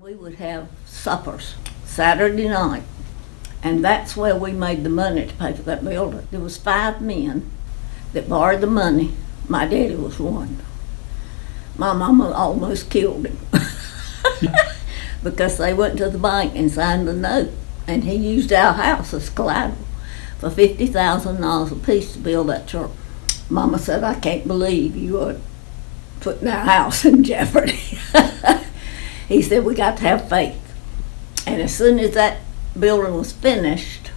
We would have suppers Saturday night, and that's where we made the money to pay for that building. There was 5 men that borrowed the money. My daddy was one. My mama almost killed him because they went to the bank and signed a note, and he used our house as collateral for $50,000 apiece to build that church. Mama said, "I can't believe you are putting our house in jeopardy." He said, "We got to have faith." And as soon as that building was finished,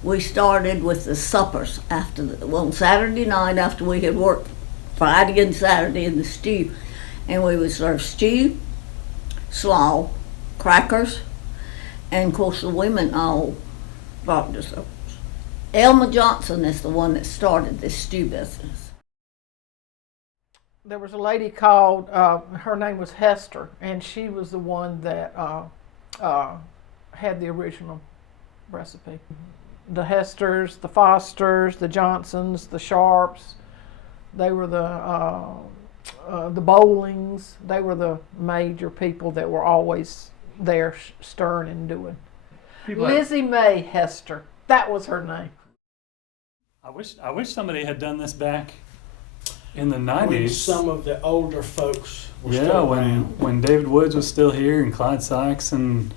we started with the suppers on Saturday night after we had worked Friday and Saturday in the stew. And we would serve stew, slaw, crackers, and of course the women all brought the suppers. Elma Johnson is the one that started this stew business. There was a lady called, her name was Hester, and she was the one that had the original recipe. The Hesters, the Fosters, the Johnsons, the Sharps, they were the Bowlings. They were the major people that were always there stirring and doing. Lizzie Mae Hester, that was her name. I wish somebody had done this back in the 90s. When some of the older folks were yeah, still when around. when David Woods was still here, and Clyde Sykes, and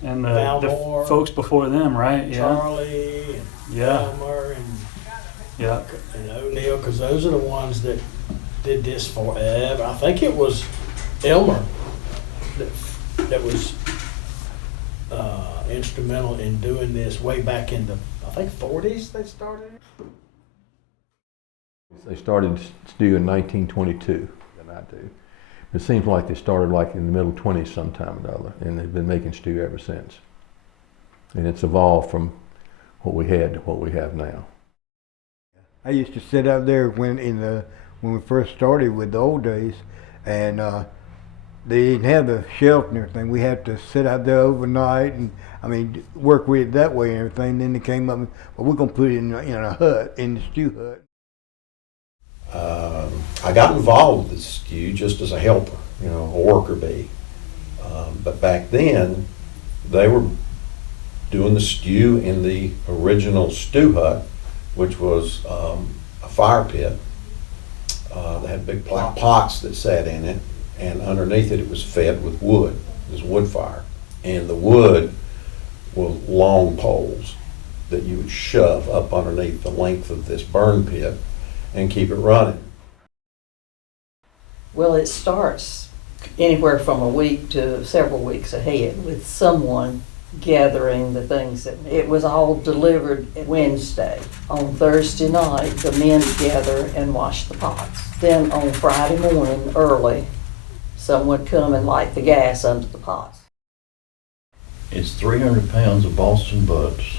the folks before them, right? Charlie, and Yeah. Elmer, Yeah. and O'Neill, because those are the ones that did this forever. I think it was Elmer that was instrumental in doing this way back in the, I think, 40s they started it. They started stew in 1922, and I do. It seems like they started like in the middle 20s sometime or other, and they've been making stew ever since. And it's evolved from what we had to what we have now. I used to sit out there when we first started with the old days, and they didn't have the shelf and everything. We had to sit out there overnight and work with it that way and everything. Then they came up and, well, we're gonna put it in a hut, in the stew hut. I got involved with the stew just as a helper, a worker bee. But back then, they were doing the stew in the original stew hut, which was a fire pit. They had big pots that sat in it, and underneath it, it was fed with wood. It was a wood fire. And the wood were long poles that you would shove up underneath the length of this burn pit and keep it running. Well, it starts anywhere from a week to several weeks ahead with someone gathering the things that it was all delivered Wednesday. On Thursday night, the men gather and wash the pots. Then on Friday morning early, someone would come and light the gas under the pots. It's 300 pounds of Boston butts,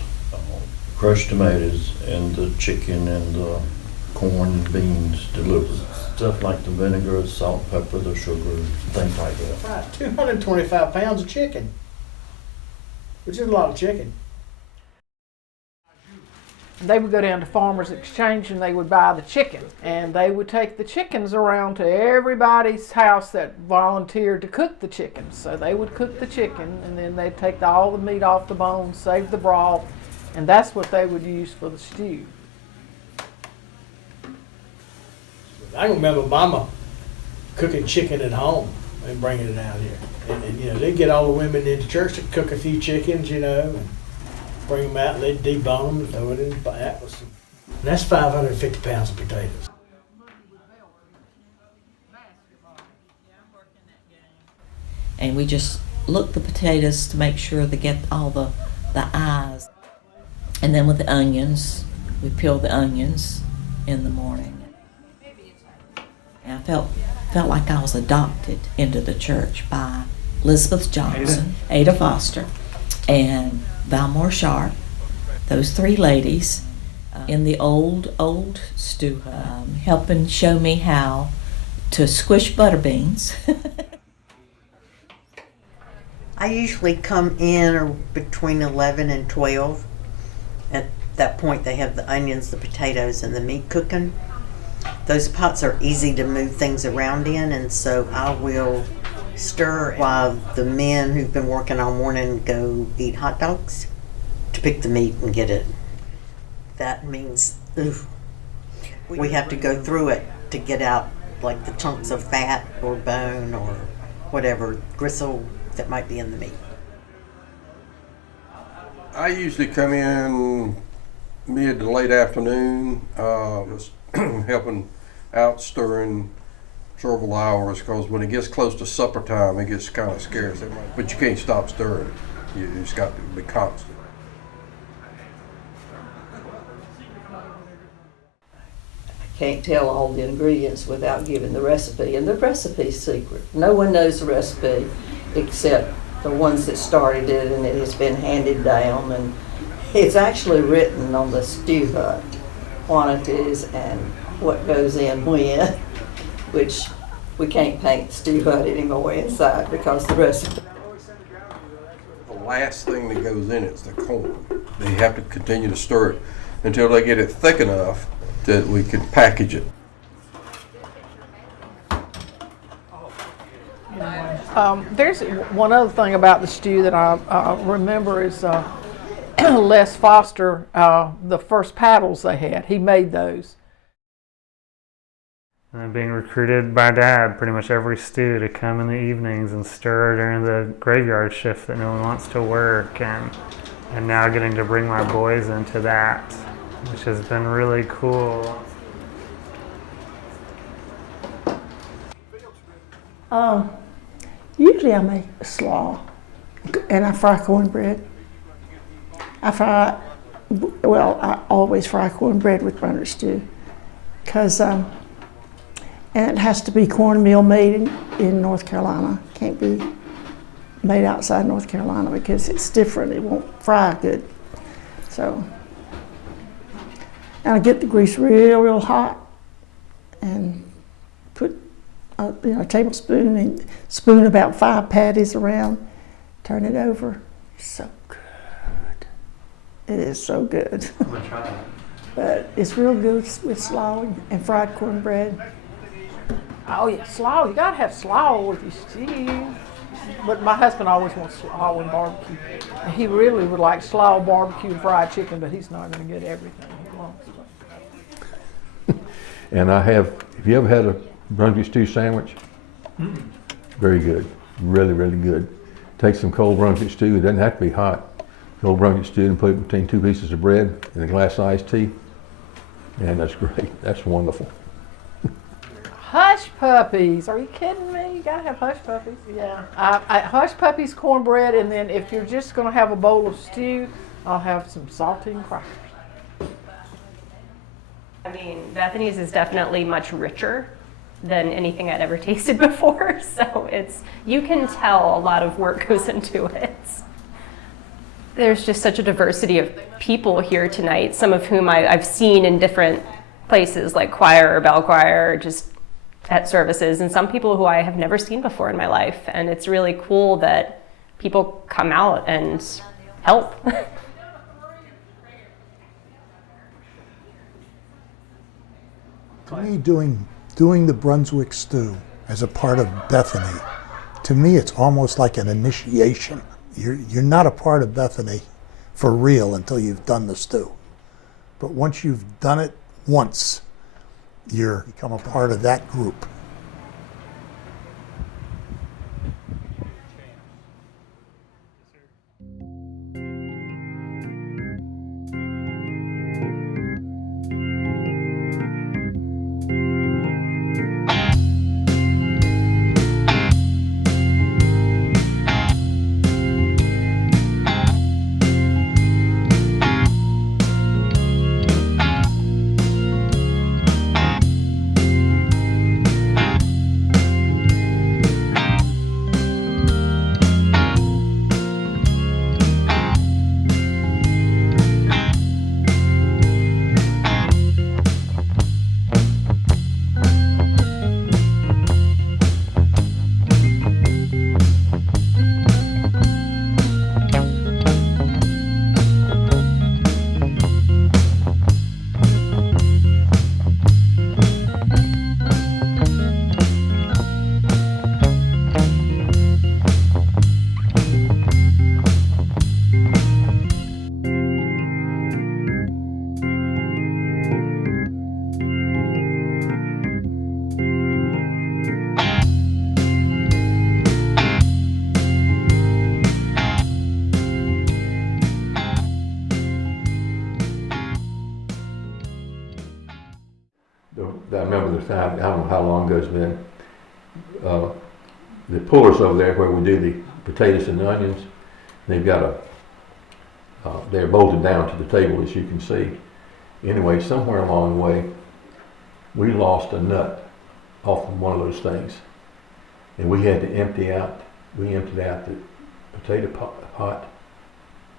crushed tomatoes, and the chicken and the corn and beans delivered. Stuff like the vinegar, the salt, pepper, the sugar, things like that. Right, 225 pounds of chicken, which is a lot of chicken. They would go down to Farmers Exchange and they would buy the chicken, and they would take the chickens around to everybody's house that volunteered to cook the chicken. So they would cook the chicken, and then they'd take all the meat off the bone, save the broth, and that's what they would use for the stew. I remember Mama cooking chicken at home and bringing it out here. And they'd get all the women into church to cook a few chickens, and bring them out, and they'd debone them and throw it in the atlas. And that's 550 pounds of potatoes. And we just look the potatoes to make sure they get all the eyes. And then with the onions, we peel the onions in the morning. And I felt like I was adopted into the church by Elizabeth Johnson, Ada Foster, and Valmore Sharp, those 3 ladies in the old stew hut, helping show me how to squish butter beans. I usually come in between 11 and 12. At that point, they have the onions, the potatoes, and the meat cooking. Those pots are easy to move things around in, and so I will stir while the men who've been working all morning go eat hot dogs to pick the meat and get it. That means, we have to go through it to get out like the chunks of fat or bone or whatever gristle that might be in the meat. I usually come in mid to late afternoon, just helping out stirring several hours, because when it gets close to supper time, it gets kind of scarce. But you can't stop stirring. You just got to be constant. Can't tell all the ingredients without giving the recipe, and the recipe's secret. No one knows the recipe except the ones that started it, and it has been handed down, and it's actually written on the stew hut, quantities and what goes in when, which we can't paint the stew hut anymore inside because the recipe. The last thing that goes in is the corn. They have to continue to stir it until they get it thick enough that we can package it. There's one other thing about the stew that I remember is Les Foster, the first paddles they had, he made those. Being recruited by Dad pretty much every stew to come in the evenings and stir during the graveyard shift that no one wants to work, and now getting to bring my boys into that, which has been really cool. Usually I make a slaw and I fry cornbread. I always fry cornbread with Brunswick Stew because and it has to be cornmeal made in North Carolina. Can't be made outside North Carolina because it's different. It won't fry good. So, and I get the grease real hot and put a tablespoon and spoon about 5 patties around. Turn it over. So good. It is so good. I'm gonna try it. But it's real good with slaw and fried cornbread. Oh yeah, slaw. You gotta have slaw with your stew. But my husband always wants slaw and barbecue. He really would like slaw, barbecue, and fried chicken, but he's not going to get everything he wants. And have you ever had a Brunswick Stew sandwich? Very good, really good. Take some cold Brunswick Stew, it doesn't have to be hot. Cold Brunswick Stew and put it between 2 pieces of bread and a glass of iced tea. And that's great, that's wonderful. Hush puppies, are you kidding me? You gotta have hush puppies. Yeah, hush puppies, cornbread, and then if you're just gonna have a bowl of stew, I'll have some saltine crackers. I mean, Bethany's is definitely much richer than anything I'd ever tasted before, so you can tell a lot of work goes into it. There's just such a diversity of people here tonight, some of whom I've seen in different places like choir or bell choir, just at services, and some people who I have never seen before in my life. And it's really cool that people come out and help. To me, doing the Brunswick Stew as a part of Bethany, to me it's almost like an initiation. You're not a part of Bethany for real until you've done the stew. But once you've done it once, you become a part of that group. the time, I don't know how long ago it's been, the pullers over there where we do the potatoes and the onions, they've got they're bolted down to the table, as you can see. Anyway, somewhere along the way, we lost a nut off of one of those things. And we had to emptied out the potato pot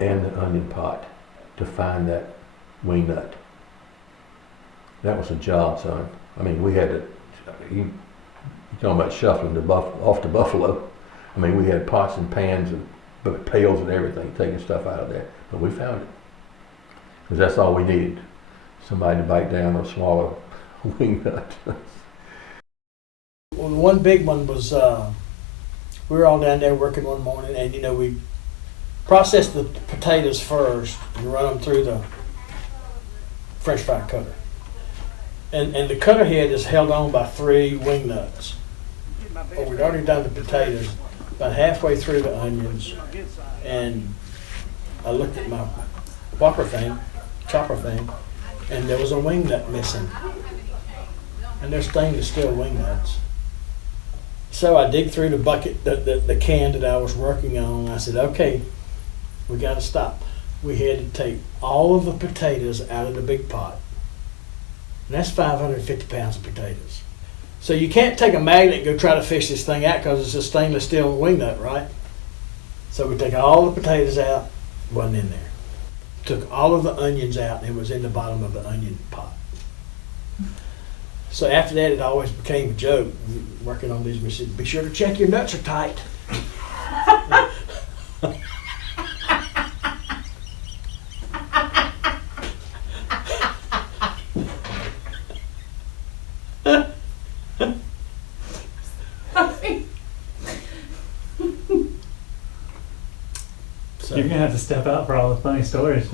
and the onion pot to find that wing nut. That was a job, son. I mean, we had to, you talking about shuffling off the buffalo. I mean, we had pots and pans and pails and everything, taking stuff out of there. But we found it. Because that's all we needed. Somebody to bite down or swallow a wing nut. Well, one big one was, we were all down there working one morning, and we processed the potatoes first and run them through the French fry cutter. And the cutter head is held on by 3 wing nuts. Well, we'd already done the potatoes, about halfway through the onions, and I looked at my chopper thing, and there was a wing nut missing. And they're stainless steel wing nuts. So I dig through the bucket, the can that I was working on, and I said, okay, we got to stop. We had to take all of the potatoes out of the big pot. And that's 550 pounds of potatoes. So you can't take a magnet and go try to fish this thing out because it's a stainless steel wing nut, right? So we take all the potatoes out, wasn't in there. Took all of the onions out, and it was in the bottom of the onion pot. So after that, it always became a joke. Working on these, we said, be sure to check your nuts are tight. You're gonna have to step out for all the funny stories.